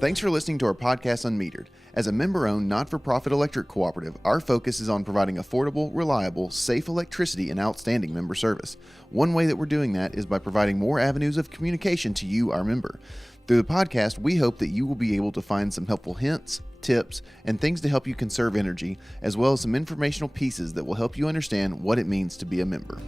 Thanks for listening to our podcast, Unmetered. As a member-owned, not-for-profit electric cooperative, our focus is on providing affordable, reliable, safe electricity and outstanding member service. One way that we're doing that is by providing more avenues of communication to you, our member. Through the podcast, we hope that you will be able to find some helpful hints, tips, and things to help you conserve energy, as well as some informational pieces that will help you understand what it means to be a member.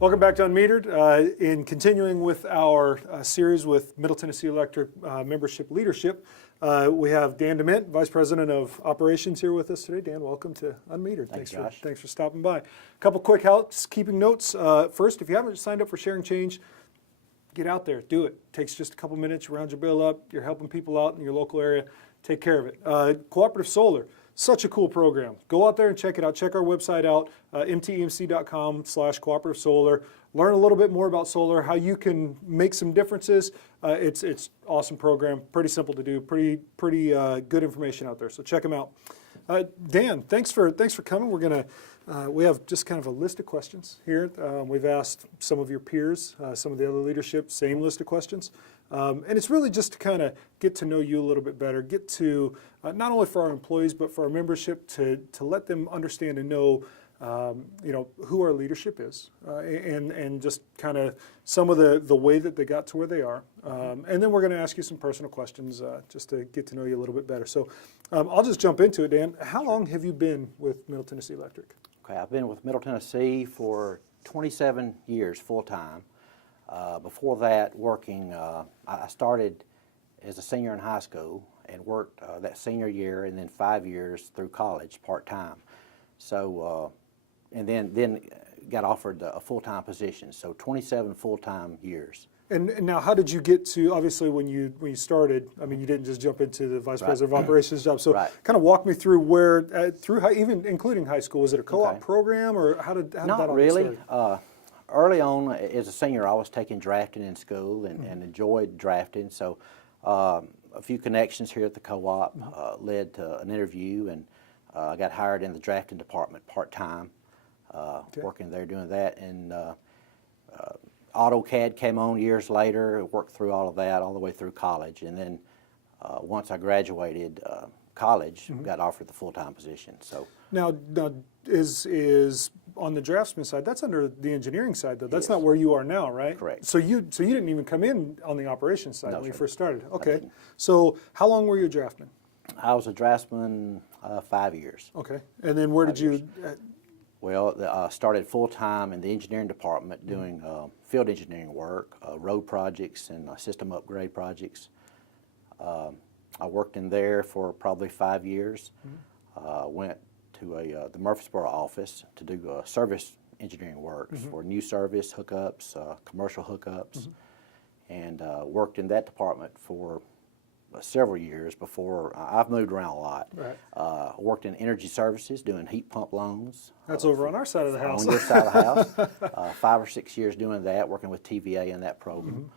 Welcome back to Unmetered. In continuing with our series with Middle Tennessee Electric membership leadership, we have Dan Dement, Vice President of Operations, here with us today. Dan, welcome to Unmetered. Thanks for stopping by. A couple quick housekeeping notes. First, if you haven't signed up for Sharing Change, get out there, do it. It takes just a couple minutes, you round your bill up, you're helping people out in your local area, take care of it. Cooperative Solar. Such a cool program. Go out there and check it out. Check our website out, mtemc.com/cooperative solar. Learn a little bit more about solar, how you can make some differences. It's an awesome program, pretty simple to do, pretty good information out there. So check them out. Dan, thanks for coming. We have just kind of a list of questions here. We've asked some of your peers, some of the other leadership, same list of questions. And it's really just to kind of get to know you a little bit better, get to, not only for our employees, but for our membership, to let them understand and know, who our leadership is, and just kind of some of the way that they got to where they are. And then we're going to ask you some personal questions just to get to know you a little bit better. So I'll just jump into it, Dan. How long have you been with Middle Tennessee Electric? Okay, I've been with Middle Tennessee for 27 years full-time. Before that, working, I started as a senior in high school and worked that senior year and then 5 years through college part-time. So, and then got offered a full-time position, so 27 full-time years. And now, how did you get to, obviously when you started, I mean, you didn't just jump into the Vice President of Operations job, so kind of walk me through where, even including high school, was it a co-op program, or how did that all Not really. Early on, as a senior, I was taking drafting in school and enjoyed drafting, so a few connections here at the co-op led to an interview, and I got hired in the drafting department part-time, working there doing that, and AutoCAD came on years later, worked through all of that all the way through college, and then once I graduated college, got offered the full-time position. So now is on the draftsman side, that's under the engineering side, though. That's not where you are now, right? Correct. So you didn't even come in on the operations side when you first started. I Okay. didn't. So how long were you a draftsman? I was a draftsman 5 years. Okay. And then where did you? Well, I started full-time in the engineering department doing field engineering work, road projects and system upgrade projects. I worked in there for probably 5 years. Went to the Murfreesboro office to do service engineering work for new service hookups, commercial hookups, and worked in that department for several years before. I've moved around a lot. Right. Worked in energy services doing heat pump loans. That's over on our side of the house. On your side of the house. 5 or 6 years doing that, working with TVA in that program.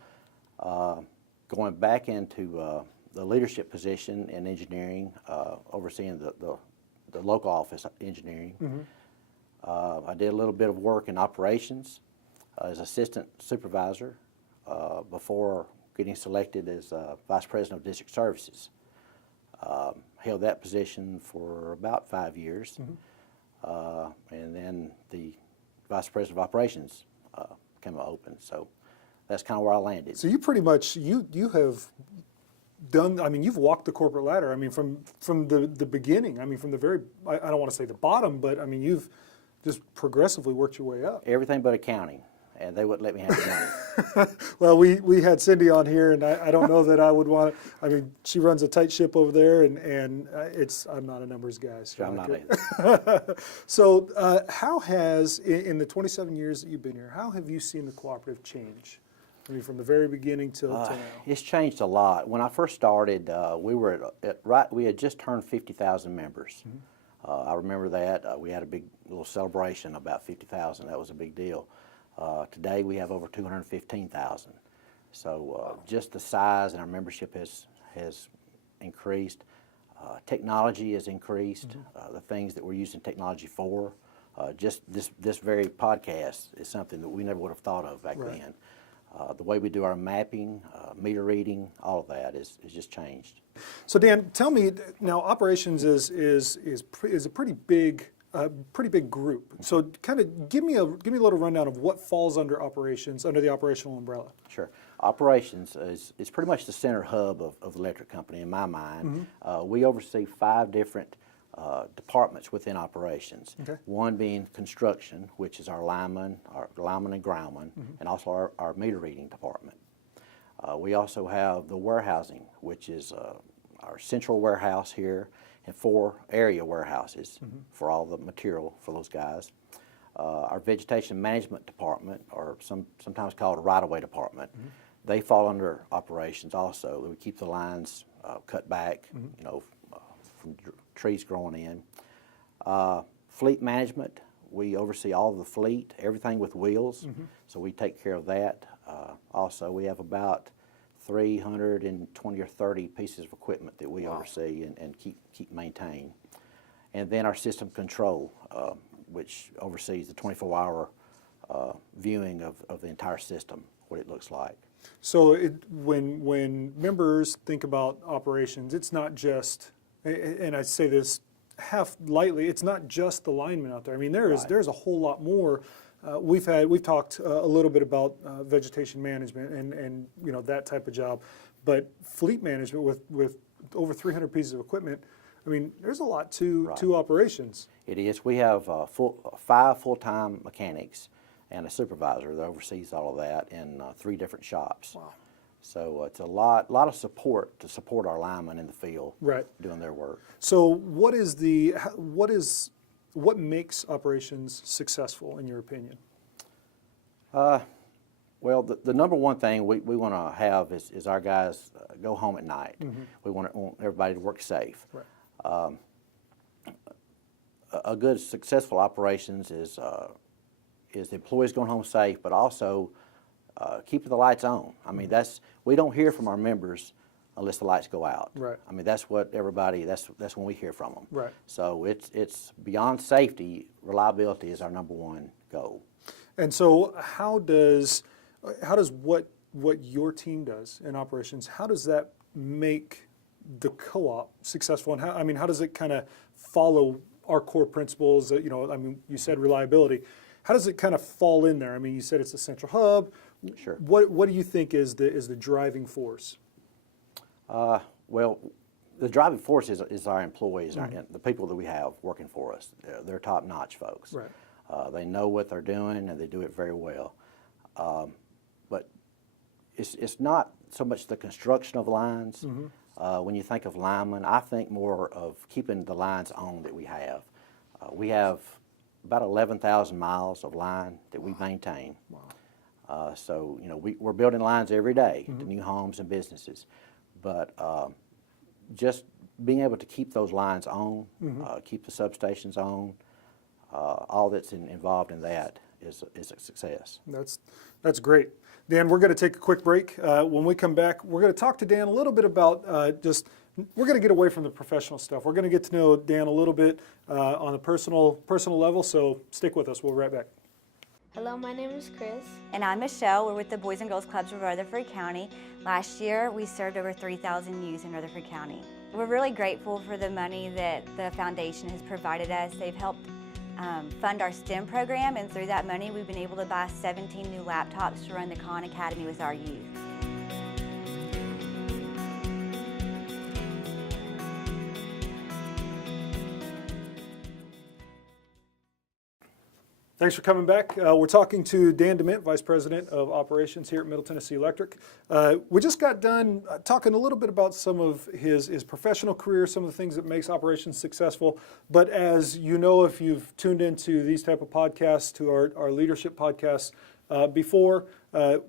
Going back into the leadership position in engineering, overseeing the local office engineering. I did a little bit of work in operations as assistant supervisor before getting selected as Vice President of District Services. Held that position for about 5 years. And then the Vice President of Operations came open. So that's kind of where I landed. So you pretty much, you have done, I mean, you've walked the corporate ladder. I mean, from the beginning, I mean, from the very, I don't want to say the bottom, but I mean, you've just progressively worked your way up. Everything but accounting, and they wouldn't let me have the money. Well, we had Cindy on here, and I don't know that I would want to, I mean, she runs a tight ship over there, and I'm not a numbers guy. So I'm not either. So how has, in the 27 years that you've been here, how have you seen the cooperative change? I mean, from the very beginning till now. It's changed a lot. When I first started, we had just turned 50,000 members. I remember that. We had a big little celebration about 50,000. That was a big deal. Today we have over 215,000. So just the size and our membership has increased. Technology has increased. The things that we're using technology for Just this very podcast is something that we never would have thought of back Right. then. The way we do our mapping, meter reading, all of that is just changed. So Dan, tell me now. Operations is a pretty big group. So kind of give me a little rundown of what falls under operations, under the operational umbrella. Sure. Operations is pretty much the center hub of the electric company in my mind. We oversee 5 different departments within operations. Okay. One being construction, which is our lineman and groundman, and also our meter reading department. We also have the warehousing, which is our central warehouse here, and 4 area warehouses for all the material for those guys. Our vegetation management department, or sometimes called a right-of-way department, they fall under operations also. We keep the lines cut back, you know, from trees growing in. Fleet management, we oversee all of the fleet, everything with wheels, so we take care of that. Also, we have about 320 or 30 pieces of equipment that we oversee and keep maintained. And then our system control, which oversees the 24-hour viewing of the entire system, what it looks like. So when members think about operations, it's not just, and I say this half lightly, it's not just the linemen out there. I mean, there's a whole lot more. We've talked a little bit about vegetation management and you know, that type of job, but fleet management with over 300 pieces of equipment. I mean, there's a lot to operations. It is. We have 5 full-time mechanics and a supervisor that oversees all of that in 3 different shops. Wow. So it's a lot of support to support our linemen in the field, Right. doing their work. So what makes operations successul in your opinion? Well, the number one thing we want to have is our guys go home at night. We want everybody to work safe. Right. A good successful operations is the employees going home safe, but also keeping the lights on. I mean, we don't hear from our members unless the lights go out. Right. I mean, that's what everybody. That's when we hear from them. Right. So it's beyond safety. Reliability is our number one goal. And so how does what your team does in operations, how does that make the co-op successful? And how does it kind of follow our core principles that, you know, I mean, you said reliability. How does it kind of fall in there? I mean, you said it's a central hub. Sure. What do you think is the driving force? Well, the driving force is our employees, the people that we have working for us. They're top-notch folks. Right. They know what they're doing, and they do it very well. But it's not so much the construction of lines. When you think of linemen, I think more of keeping the lines on that we have. We have about 11,000 miles of line that we maintain. Wow. So, you know, we're building lines every day to new homes and businesses. But just being able to keep those lines on, keep the substations on, all that's involved in that is a success. That's great. Dan, we're going to take a quick break. When we come back, we're going to talk to Dan a little bit about we're going to get away from the professional stuff. We're going to get to know Dan a little bit on a personal level, so stick with us. We'll be right back. Hello, my name is Chris. And I'm Michelle. We're with the Boys and Girls Clubs of Rutherford County. Last year, we served over 3,000 youth in Rutherford County. We're really grateful for the money that the foundation has provided us. They've helped fund our STEM program, and through that money, we've been able to buy 17 new laptops to run the Khan Academy with our youth. Thanks for coming back. We're talking to Dan Dement, Vice President of Operations here at Middle Tennessee Electric. We just got done talking a little bit about some of his professional career, some of the things that makes operations successful. But as you know, if you've tuned into these type of podcasts, to our leadership podcasts before,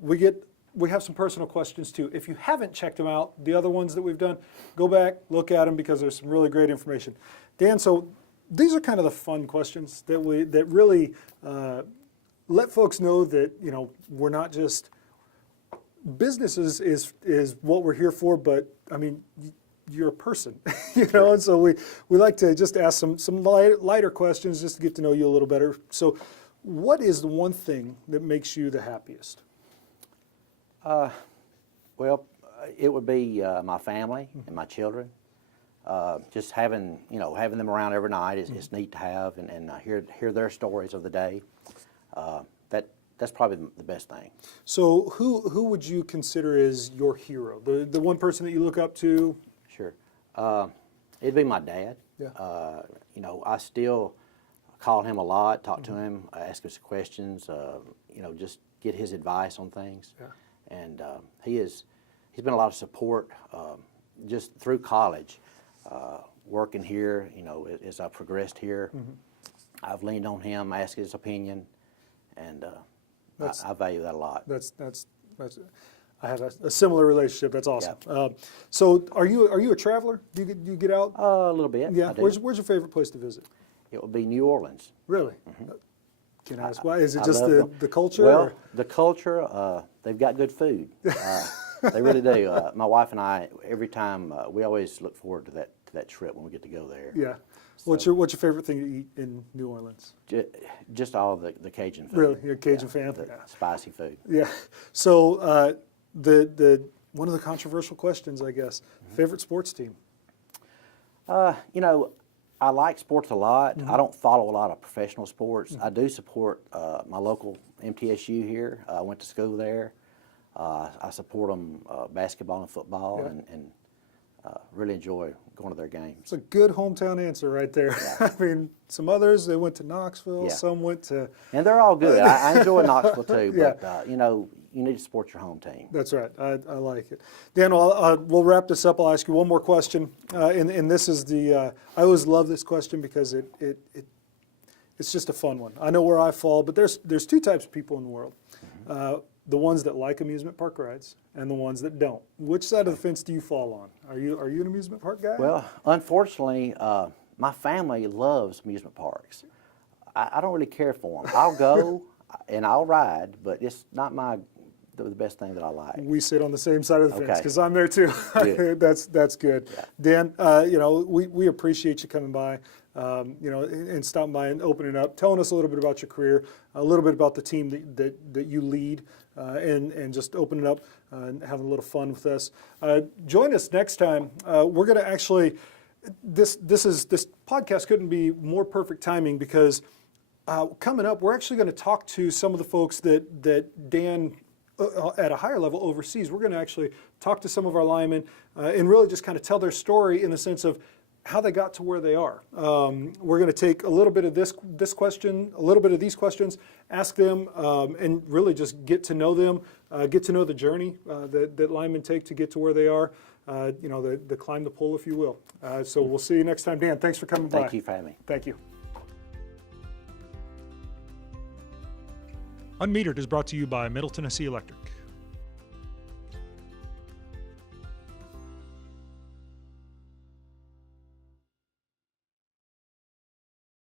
we have some personal questions too. If you haven't checked them out, the other ones that we've done, go back, look at them, because there's some really great information. Dan, so these are kind of the fun questions that really let folks know that, you know, we're not just business is what we're here for, but I mean, you're a person, you know, and so we like to just ask some lighter questions just to get to know you a little better. So what is the one thing that makes you the happiest? Well, it would be my family and my children. Just having them around every night is neat to have, and hear their stories of the day. That's probably the best thing. So who would you consider as your hero? The one person that you look up to? Sure. It'd be my dad. Yeah. I still call him a lot, talk to him, ask him some questions, just get his advice on things. Yeah. And he's been a lot of support just through college, working here, as I progressed here. I've leaned on him, asked his opinion, and I value that a lot. That's I have a similar relationship. That's awesome. Yeah. So are you a traveler? Do you get out? A little bit. Yeah. I do. Where's your favorite place to visit? It would be New Orleans. Really? Can I ask why? Is it just the culture? Well, or? The culture. They've got good food. They really do. My wife and I, every time, we always look forward to that trip when we get to go there. Yeah. So, What's your favorite thing to eat in New Orleans? Just all the Cajun food. Really, you're a Cajun fan? The Yeah. spicy food. Yeah. So the one of the controversial questions, I guess. Favorite sports team? I like sports a lot. I don't follow a lot of professional sports. I do support my local MTSU here. I went to school there. I support them basketball and football, Yeah. and really enjoy going to their games. It's a good hometown answer right there. Yeah. I mean, some others, they went to Knoxville, Yeah. some went to... And they're all good. I enjoy Knoxville too, Yeah. but you need to support your home team. That's right. I like it. Dan, we'll wrap this up. I'll ask you one more question. And this is I always love this question because it's just a fun one. I know where I fall, but there's two types of people in the world. The ones that like amusement park rides and the ones that don't. Which side of the fence do you fall on? Are you an amusement park guy? Well, unfortunately, my family loves amusement parks. I don't really care for them. I'll go and I'll ride, but it's not the best thing that I like. We sit on the same side of the fence Okay. because I'm there too. Good. That's good. Yeah. Dan, we appreciate you coming by, and stopping by and opening up, telling us a little bit about your career, a little bit about the team that you lead, and just opening up and having a little fun with us. Join us next time. We're going to actually, this podcast couldn't be more perfect timing because coming up, we're actually going to talk to some of the folks that Dan at a higher level overseas. We're going to actually talk to some of our linemen and really just kind of tell their story in the sense of how they got to where they are. We're going to take a little bit of this question, a little bit of these questions, ask them, and really just get to know them, get to know the journey that linemen take to get to where they are. The climb the pole, if you will. So we'll see you next time. Dan, thanks for coming by. Thank you for having me. Thank you. Unmetered is brought to you by Middle Tennessee Electric.